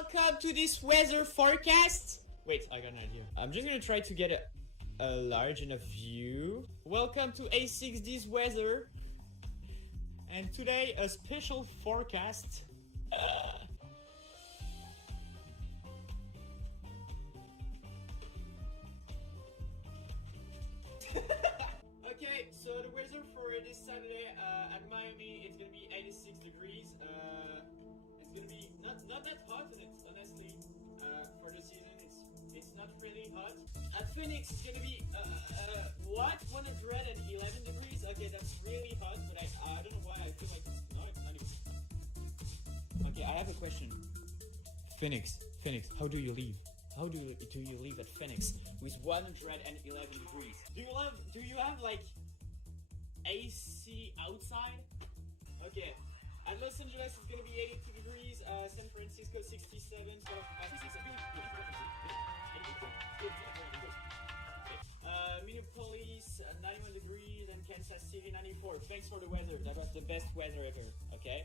welcome to this weather forecast. Wait, I got an idea. I'm just gonna try to get a large enough view. Welcome to A6D's weather. And today, a special forecast. Okay, so the weather for this Saturday at Miami, it's gonna be 86 degrees. It's gonna be not that hot, honestly. For the season, it's not really hot. At Phoenix, it's gonna be what? 111 degrees. Okay, that's really hot, but I don't know why I feel like it's not even. Okay, I have a question. Phoenix, how do you live? How do you live at Phoenix with 111 degrees? Do you have like AC outside? Okay. At Los Angeles it's gonna be 82 degrees, San Francisco 67, Minneapolis 91 degrees, and Kansas City 94. Thanks for the weather. That was the best weather ever, okay?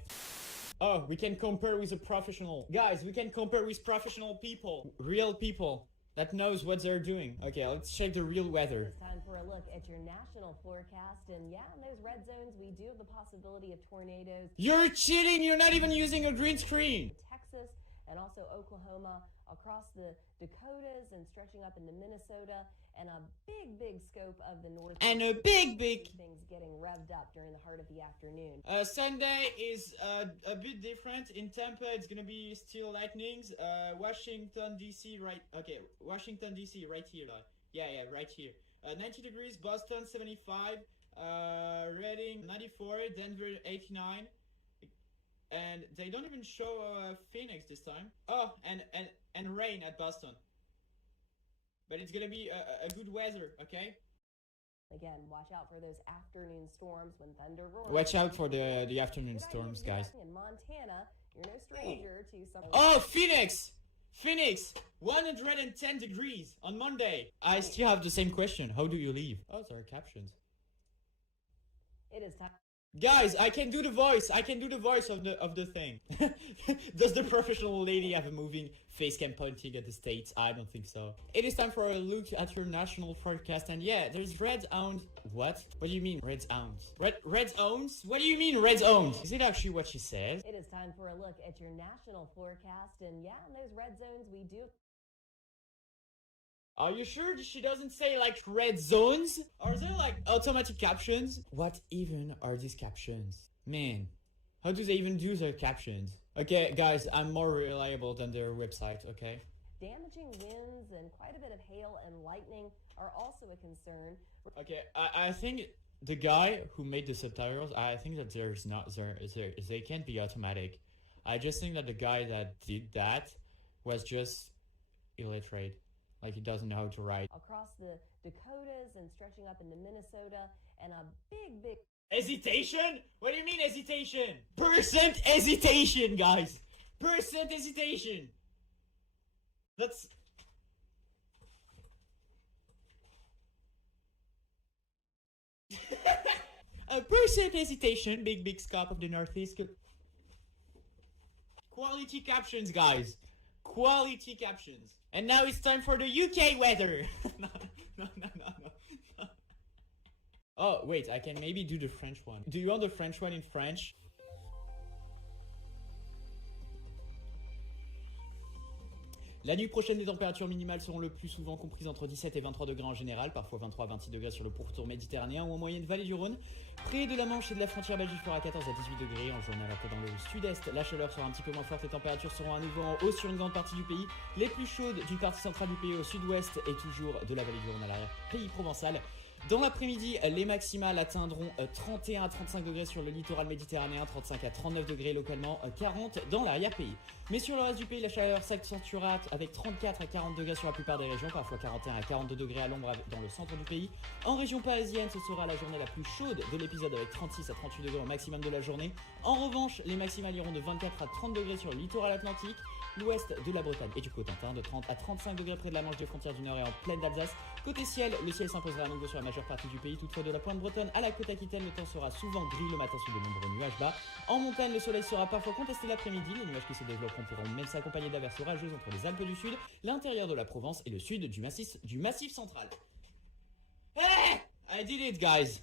Oh, we can compare with a professional. Guys, we can compare with professional people. Real people that knows what they're doing. Okay, let's check the real weather. It's time for a look at your national forecast. And yeah, in those red zones, we do have the possibility of tornadoes. You're cheating! You're not even using a green screen! Texas and also Oklahoma, across the Dakotas and stretching up into Minnesota, and a big scope of the north. And a big things getting revved up during the heart of the afternoon. Sunday is a bit different. In Tampa, it's gonna be still lightnings. Washington DC, right? Okay, Washington DC, right here. Yeah, right here. 90 degrees. Boston 75. Reading 94. Denver 89. And they don't even show Phoenix this time. Oh, and rain at Boston. But it's gonna be a good weather, okay? Again, watch out for those afternoon storms when thunder roars. Watch out for the afternoon storms, guys. In Montana, you're no stranger to some. Oh, Phoenix! Phoenix! 110 degrees on Monday. I still have the same question. How do you live? Oh, there are captions. It is time. Guys, I can do the voice. I can do the voice of the thing. Does the professional lady have a moving face cam pointing at the States? I don't think so. It is time for a look at your national forecast. And yeah, there's red zones. What? What do you mean red zones? Red zones? What do you mean red zones? Is it actually what she says? It is time for a look at your national forecast. And yeah, in those red zones, we do. Are you sure she doesn't say like red zones? Are there like automatic captions? What even are these captions? Man, how do they even do their captions? Okay, guys, I'm more reliable than their website, okay? Damaging winds and quite a bit of hail and lightning are also a concern. Okay, I think the guy who made the subtitles, I think that they can't be automatic. I just think that the guy that did that was just illiterate. Like he doesn't know how to write. Across the Dakotas and stretching up into Minnesota, and a big. Hesitation? What do you mean hesitation? Percent hesitation, guys. Percent hesitation. That's. A percent hesitation. Big scope of the Northeast. Quality captions, guys. Quality captions. And now it's time for the UK weather. No. Oh, wait, I can maybe do the French one. Do you want the French one in French? La nuit prochaine, les températures minimales seront le plus souvent comprises entre 17 et 23 degrés en général, parfois 23 à 26 degrés sur le pourtour méditerranéen ou en moyenne vallée du Rhône. Près de la Manche et de la frontière belge, il fera 14 à 18 degrés en journée, alors que dans le sud-est, la chaleur sera un petit peu moins forte. Les températures seront à nouveau en hausse sur une grande partie du pays. Les plus chaudes d'une partie centrale du pays au sud-ouest et toujours de la vallée du Rhône à l'arrière-pays provençal. Dans l'après-midi, les maximales atteindront 31 à 35 degrés sur le littoral méditerranéen, 35 à 39 degrés localement, 40 dans l'arrière-pays. Mais sur le reste du pays, la chaleur s'accentuera avec 34 à 40 degrés sur la plupart des régions, parfois 41 à 42 degrés à l'ombre dans le centre du pays. En région parisienne, ce sera la journée la plus chaude de l'épisode avec 36 à 38 degrés au maximum de la journée. En revanche, les maximales iront de 24 à 30 degrés sur le littoral atlantique, l'ouest de la Bretagne et du Cotentin, de 30 à 35 degrés près de la Manche des frontières du Nord et en plaine d'Alsace. Côté ciel, le ciel s'imposera à nouveau sur la majeure partie du pays. Toutefois, de la pointe bretonne à la côte aquitaine, le temps sera souvent gris le matin sous de nombreux nuages bas. En montagne, le soleil sera parfois contesté l'après-midi. Les nuages qui se développeront pourront même s'accompagner d'averses orageuses entre les Alpes du Sud, l'intérieur de la Provence et le sud du Massif central. Hey! I did it, guys!